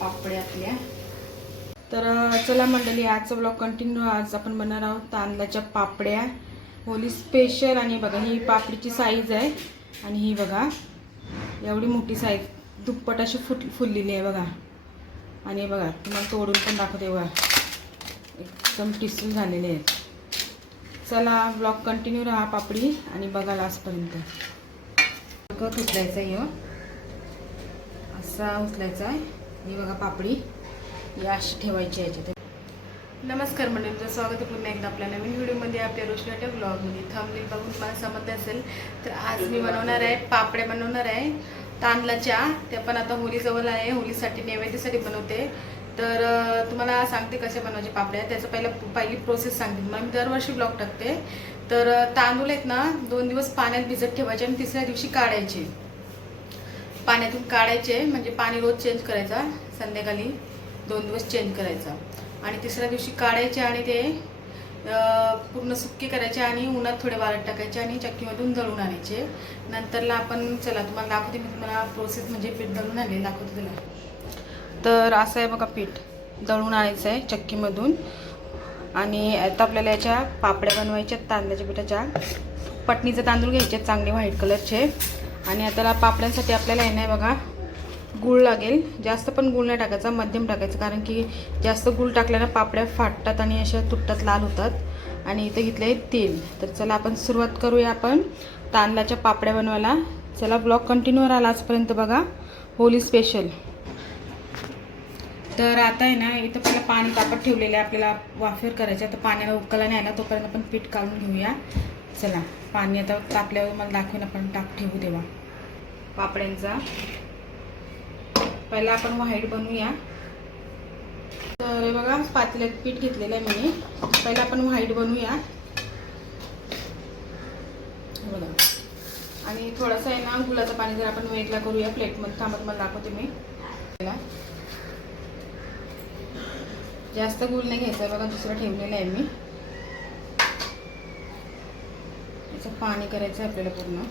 पापड्या आपल्या. तर चला मंडळी, आजचा ब्लॉग कंटिन्यू. आज आपण बनवणार आहोत तांदळाच्या पापड्या, होली स्पेशल. आणि बघा ही पापडीची साईज आहे आणि ही बघा एवढी मोठी साईज, दुप्पट अशी फुललेली आहे बघा. आणि बघा तुम्हाला तोडून पण दाखवते बघा, एकदम टिसून झालेले आहेत. चला ब्लॉग कंटिन्यू राहा पापडी आणि बघा लास्टपर्यंत. उचलायचा आहे असा उचलायचा आहे. ही बघा पापडी या अशी ठेवायची याच्यात. नमस्कार मंडळींचं स्वागत आहे पुन्हा एकदा आपल्या नवीन व्हिडिओमध्ये, आपल्या रोशनाच्या ब्लॉगमध्ये. थंबनेल बघून मला समजले असेल तर आज मी बनवणार आहे पापड्या, बनवणार आहे तांदळाच्या. त्या पण आता होली जवळ आहे, होलीसाठी नैवेद्यासाठी बनवते. तर तुम्हाला सांगते कशा बनवायचे पापड्या. त्याचं पहिली प्रोसेस सांगते. मग मी दरवर्षी ब्लॉग टाकते. तर तांदूळ आहेत ना 2 दिवस पाण्यात भिजत ठेवायचे आणि तिसऱ्या दिवशी काढायचे. पाण्यातून काढायचे म्हणजे पाणी रोज चेंज करायचा, संध्याकाळी 2 दिवस चेंज करायचा आणि तिसऱ्या दिवशी काढायचे आणि ते पूर्ण सुके करायचे आणि उन्हात थोडे वाळत टाकायचे आणि चक्कीमधून दळून आणायचे. नंतरला आपण चला तुम्हाला दाखवते मी, तुम्हाला प्रोसेस म्हणजे पीठ दळून आणले दाखवते तुला. तर असं आहे बघा, पीठ दळून आणायचं आहे चक्कीमधून. आणि आता आपल्याला याच्या पापड्या बनवायच्या तांदळाच्या पिठाच्या. पटणीचे तांदूळ घ्यायचे चांगले व्हाईट कलरचे. आणि आता पापड्यांसाठी आपल्याला हे नाही बघा गूळ लागेल. जास्त पण गूळ नाही टाकायचा, मध्यम टाकायचं, कारण की जास्त गूळ टाकल्यानं पापड्या फाटतात आणि अशा तुटतात, लाल होतात. आणि इथं घेतलं आहे तेल. तर चला आपण सुरुवात करूया आपण तांदळाच्या पापड्या बनवायला. चला ब्लॉग कंटिन्यू राहिला आजपर्यंत बघा, होली स्पेशल. तर आता आहे ना इथं पहिलं पाणी तापत ठेवलेलं आहे, आपल्याला वाफेवर करायचं. तर पाण्याला उकळला नाही आला तोपर्यंत आपण पीठ काढून घेऊया. चला पाणी आता तापल्यावर मला दाखवेन, आपण टाक ठेवू तेव्हा पापड्यांचा. पहिला आपण व्हाईट बनवूया. तर हे बघा पातेल्यात पीठ घेतलेलं आहे मी. पहिला आपण व्हाईट बनवूया बघा. आणि थोडंसं आहे ना गुलाचं पाणी जर आपण वेगळा करूया प्लेटमध्ये. थांबत मला दाखवते मी. जास्त गुळ नाही घ्यायचं बघा, दुसरं ठेवलेलं आहे मी. याचं पाणी करायचं आहे आपल्याला पूर्ण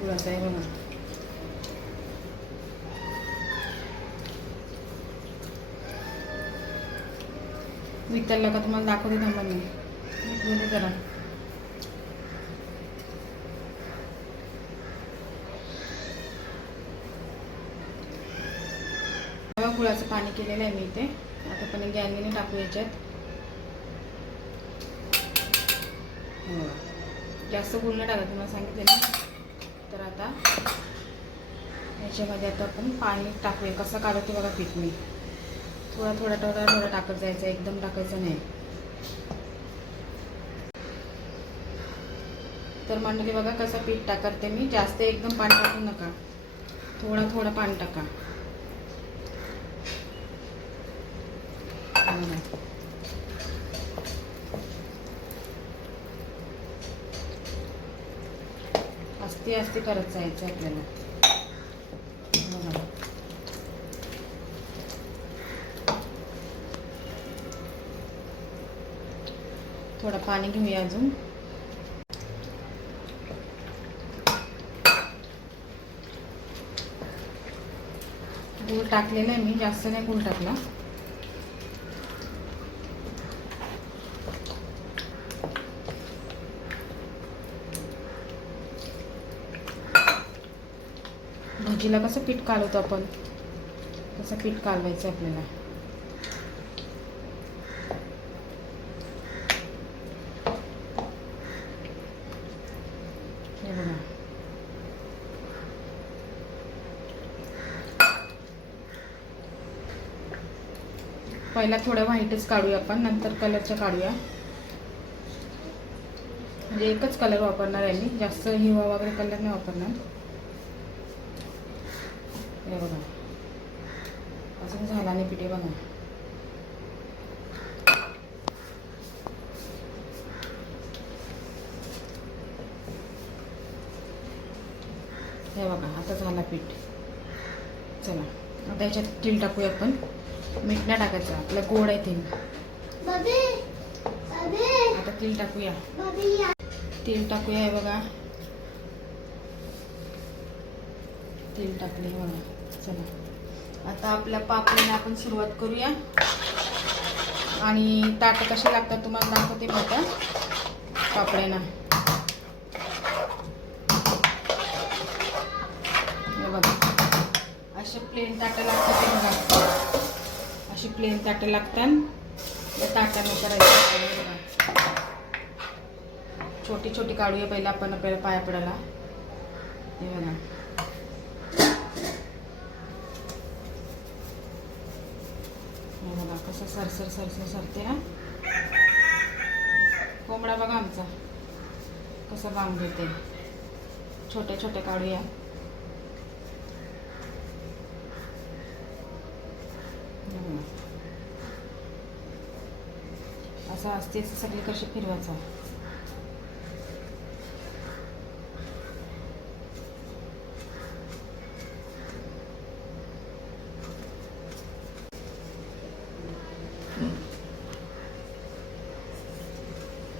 गुळाचं आहे बघा. वितरला का तुम्हाला दाखवते थांबा मी जरा. गुळाचं पाणी केलेलं आहे मी इथे. आता पण गॅलरीने टाकू याच्यात. जास्त गुळ नाही टाकत तुम्हाला सांगितलं ना. तर आता याच्यामध्ये आता आपण पाणी टाकूया. कसं काढवते बघा पीठ मी. थोडा थोडा थोडा थोडा टाकत जायचं, एकदम टाकायचं नाही. तर मंडळी बघा कसं पीठ टाकते मी. जास्त एकदम पाणी टाकू नका, थोडा थोडा पाणी टाका. आस्ते आस्ते करत जायचं आपल्याला. थोडं पाणी घेऊया अजून. गूळ टाकलेला आहे मी, जास्त नाही गूळ टाकला. भजीला कसं पीठ कालवतो आपण तसं पीठ कालवायचं आपल्याला. हे बघा पहिला थोडं व्हाईटच काढूया आपण, नंतर कलरचं काढूया. म्हणजे एकच कलर वापरणार आहे मी, जास्त हिरवा वगैरे कलर नाही वापरणार. हे बघा अजून झाला नाही पिठे बघा. हे बघा आता झाला पीठ. चला आता याच्यात तीळ टाकूया आपण. मीठ नाही टाकायचं, आपलं गोड आहे तीळ. आता तीळ टाकूया. तीळ टाकूया हे बघा. तेल टाकले बघा. चला आता आपल्या पापडीला आपण सुरुवात करूया. आणि ताटं कशी लागतात तुम्हाला दाखवते मी आता पापड्यांना. हे बघा असे प्लेन ताटं लागतात ते बघा. अशी प्लेन ताटं लागतात. या ताटाने करायचं बघा. छोटी छोटी काढूया पहिला आपण आपल्याला पाया पडायला. हे बघा कसं सरसर सरसर सरते ना. कोंबडा बघा आमचा कसं बांग देते. छोटे छोटे काढूया. असं असते सगळी कशी फिरवायचं.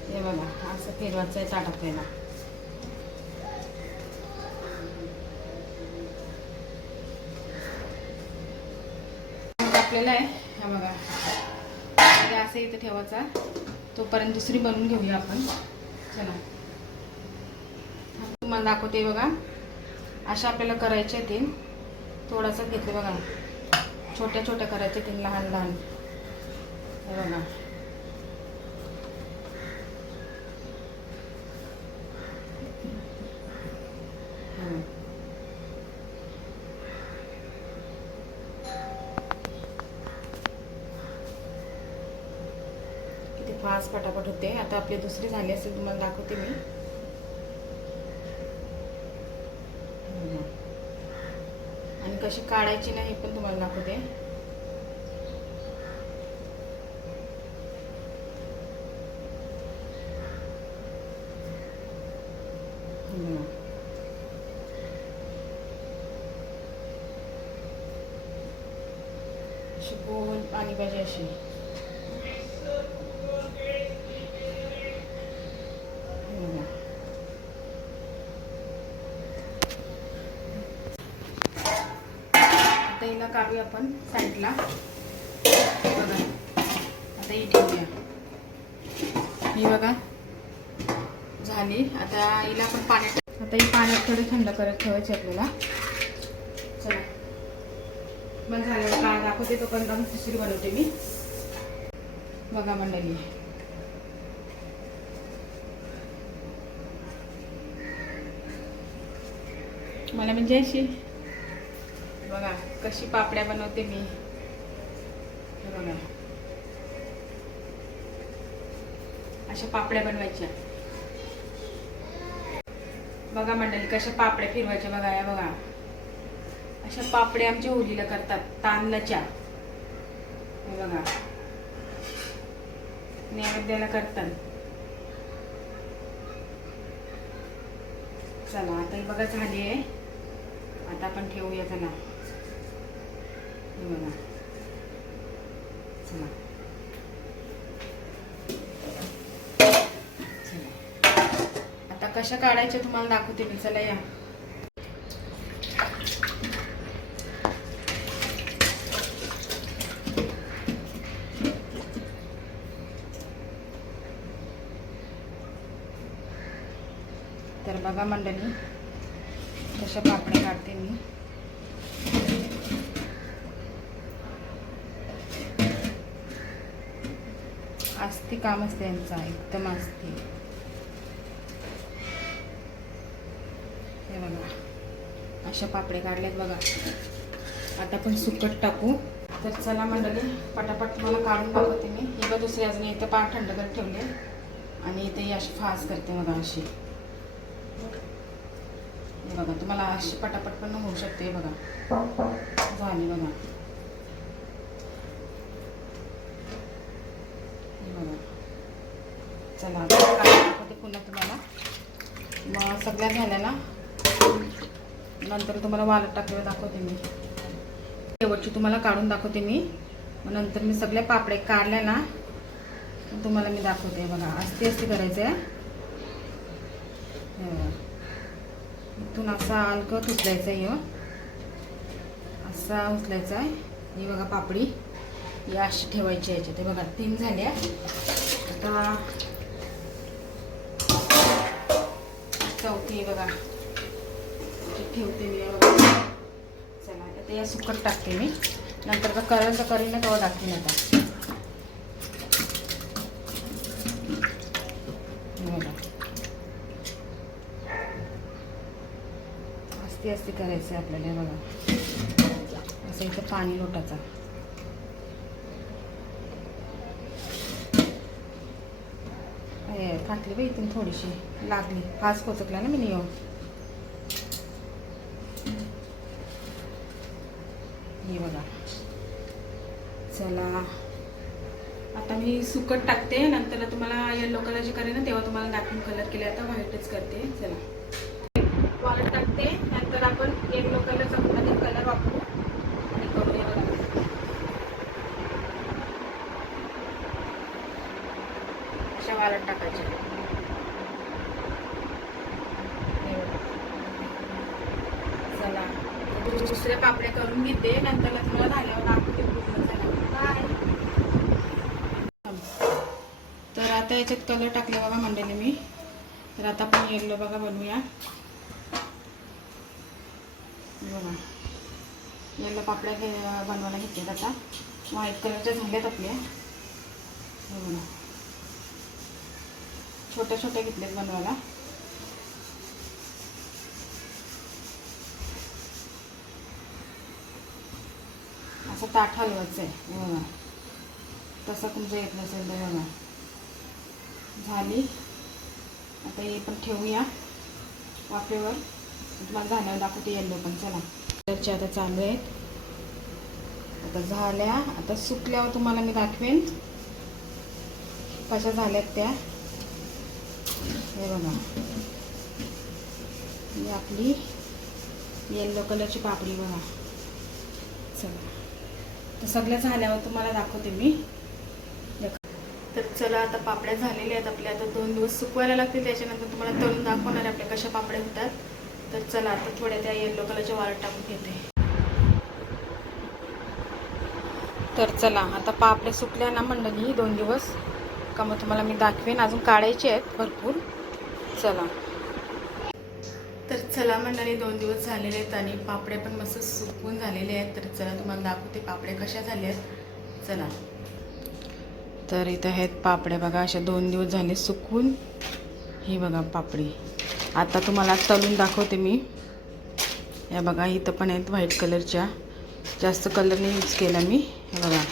हे बघा असं फिरवायचं आहे ताट आपल्याला. आपल्याला आहे हा बघा असं इथं ठेवायचा. तोपर्यंत दुसरी बनवून घेऊया आपण. चला तुम्हाला दाखवते बघा. अशा आपल्याला करायचे तीन. थोडासा घेतले बघा. छोट्या छोट्या करायचे तीन लहान लहान. हे बघा किती फास्ट पटापट होते. आता आपली दुसरी झाली असेल तुम्हाला दाखवते मी. आणि कशी काढायची नाही पण तुम्हाला दाखवते. अशी गोल पाणी पाहिजे अशी. हिला काढूया आपण साईडला. बघा आता ही ठेवूया. ही बघा झाली. आता हिला आपण पाण्यात आता ही पाण्यात थोडे थंड करत ठेवायचे आपल्याला. चला मग झालं काय दाखवते तोपर्यंत आपण दुसरी बनवते मी. बघा मंडळी मला म्हणजे अशी बघा कशी पापड्या बनवते मी. बघा अशा पापड्या बनवायच्या. बघा मंडळी कशा पापड्या फिरवायच्या. बघा या बघा अशा पापड्या आमच्या होलीला करतात तांदळाच्या. हे बघा नैवेद्याला करतात. चला आता ही बघा झाली आहे. आता आपण ठेवूया त्याला. बघा चला आता कशा काढायच्या तुम्हाला दाखवते मी. चला या. तर बघा मंडळी कशा पापड्या काढते मी. आस्ती काम असते यांचा एकदम आस्ती. हे बघा अशा पापड्या काढल्यात बघा. आता आपण सुकट टाकू. तर चला मंडळी पटापट तुम्हाला काढून दाखवते मी. ही बघा दुसरी अजून इथं पाक थंड करत ठेवले आणि इथे अशी फास करते बघा अशी. हे बघा तुम्हाला अशी पटापट पण होऊ शकते. बघा झाली बघा. बघा चला दाखवते पुन्हा तुम्हाला. मग सगळ्या झाल्या ना नंतर तुम्हाला वालट टाकलेलं दाखवते मी. शेवटची तुम्हाला काढून दाखवते मी. मग नंतर मी सगळ्या पापड्या काढल्या ना तुम्हाला मी दाखवते. बघा असते असते करायचं आहे. इथून असा अलगत उचलायचं आहे. असा उचलायचा आहे. ही बघा पापडी या अशी ठेवायची याच्यात. ते बघा 3 झाल्या. आता चौथी बघा ठेवते मी. चला आता ते या सुकट टाकते मी. नंतर का करीन ना तेव्हा दाखवीन. आता असते करायचं आपल्याला. बघा असं इथं पाणी लोटायचं. फाटली बाई इथून थोडीशी लागली. हाच कोचकला ना मी नियो. हे बघा. चला आता मी सुकट टाकते. नंतर तुम्हाला येलो कलरची करेन ना तेव्हा तुम्हाला दाखवून कलर केले. आता व्हाईटच करते. चला वाळत टाकते. नंतर आपण येलो कलरचा कलर वापरू आणि करूया. बघा अशा वाळत टाकायच्या. चला दुसऱ्या पापड्या करून घेते. नंतर तुम्हाला झाल्यावर दाखवते पूर्ण. तर आता याच्यात कलर टाकले बघा मंडळी मी. तर आता आपण येलो बघा बनवूया. बघा येलो पापड्या बनवायला घेतल्यात. आता व्हाईट कलरच्या झाल्यात आपल्या. बघा छोट्या छोट्या घेतल्यात बनवायला. असं ताट हलवायचं आहे. बघा तसं तुमचं येत नसेल तर बघा झाली. आता हे पण ठेवूया वाफेवर. तुम्हाला झाल्यावर दाखवते येलो पण. चला कलरच्या आता चालू आहेत. आता झाल्या. आता सुकल्यावर तुम्हाला मी दाखवेन कशा झाल्यात त्या. हे बघा ही आपली येलो कलरची पापडी. बघा चला तर सगळ्या झाल्यावर तुम्हाला दाखवते मी. तर चला आता पापड्या झालेल्या आहेत आपल्या. आता 2 दिवस सुकवायला लागतील. त्याच्यानंतर तुम्हाला तळून दाखवणार आपल्या कशा पापड्या होतात. तर चला आता थोड्या त्या येलो कलरच्या वाळत टाकून घेते. तर चला आता पापड्या सुकल्या ना मंडळी 2 दिवस का मग तुम्हाला मी दाखवेन. अजून काढायचे आहेत भरपूर. चला तर चला मंडळी 2 दिवस झालेले आहेत आणि पापड्या पण मस्त सुकवून झालेले आहेत. तर चला तुम्हाला दाखवते पापड्या कशा झाल्या आहेत. चला तर इथं आहेत पापड्या बघा. अशा 2 दिवस झाले सुकवून. ही बघा पापडी. आता तुम्हाला तळून दाखवते मी. या बघा इथं पण आहेत व्हाईट कलरच्या. जास्त कलरने यूज केला मी. हे बघा.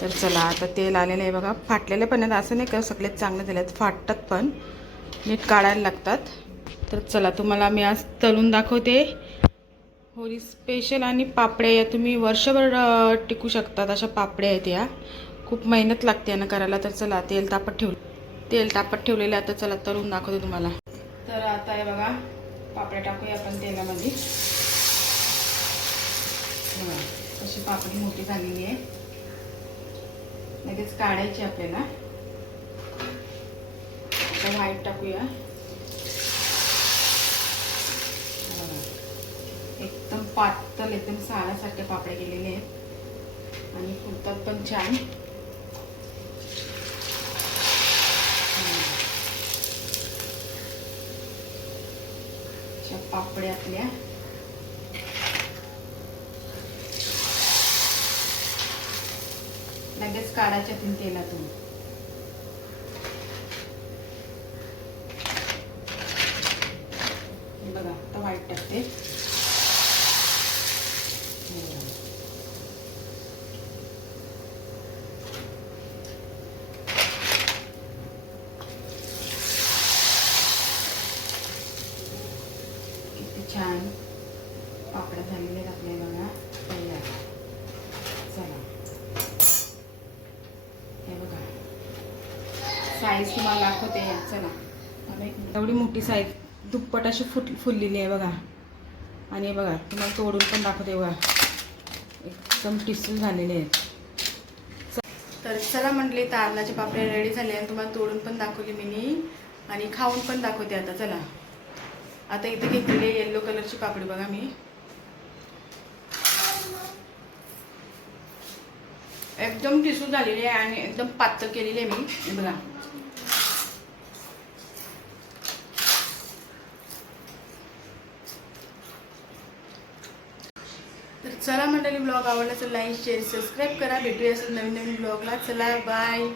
तर चला आता तेल आलेलं आहे बघा. फाटलेले पण आहेत. असं नाही का सगळेच चांगले झाले आहेत. फाटतात पण नीट काढायला लागतात. तर चला तुम्हाला मी आज तळून दाखवते. होळी स्पेशल आणि पापड्या या तुम्ही वर्षभर टिकू शकतात अशा पापड्या आहेत या. खूप मेहनत लागते यांना करायला. तर चला तेल तापत ठेवलेलं. आता चला तळून दाखवते तुम्हाला. तर आता हे बघा पापड्या टाकूया आपण तेलामध्ये. बघा अशी पापडी मोठी झालेली आहे. लगेच काढायची आपल्याला. आता व्हाईट टाकूया. एकदम पातळ एकदम साल्यासारख्या पापड्या केलेल्या आहेत आणि फुलतात पण छान. अशा पापड्या आपल्या लगेच काढायच्या तेलातून. बघा आता व्हाईट टाकते. किती छान पापड्या झालेले आहेत आपल्या बघा तयार. चला हे बघा साईज तुम्हाला दाखवते. चला एवढी मोठी साईज दुप्पट अशी फुललेली आहे बघा. आणि बघा तुम्हाला तोडून पण दाखवते बघा. एकदम टिसून झालेले आहेत. तर चला म्हटले तारणाचे पापड्या रेडी झाले आणि तुम्हाला तोडून पण दाखवली मी आणि खाऊन पण दाखवते. आता चला आता इथे घेतलेली येलो कलरची पापडी बघा मी. एकदम टिसू झालेली आहे आणि एकदम पातळ केलेली आहे मी. हे बघा. तर चला मंडळी, ब्लॉग आवडला तर लाईक शेअर सबस्क्राईब करा. भेटूया असं नवीन नवीन ब्लॉगला. चला बाय.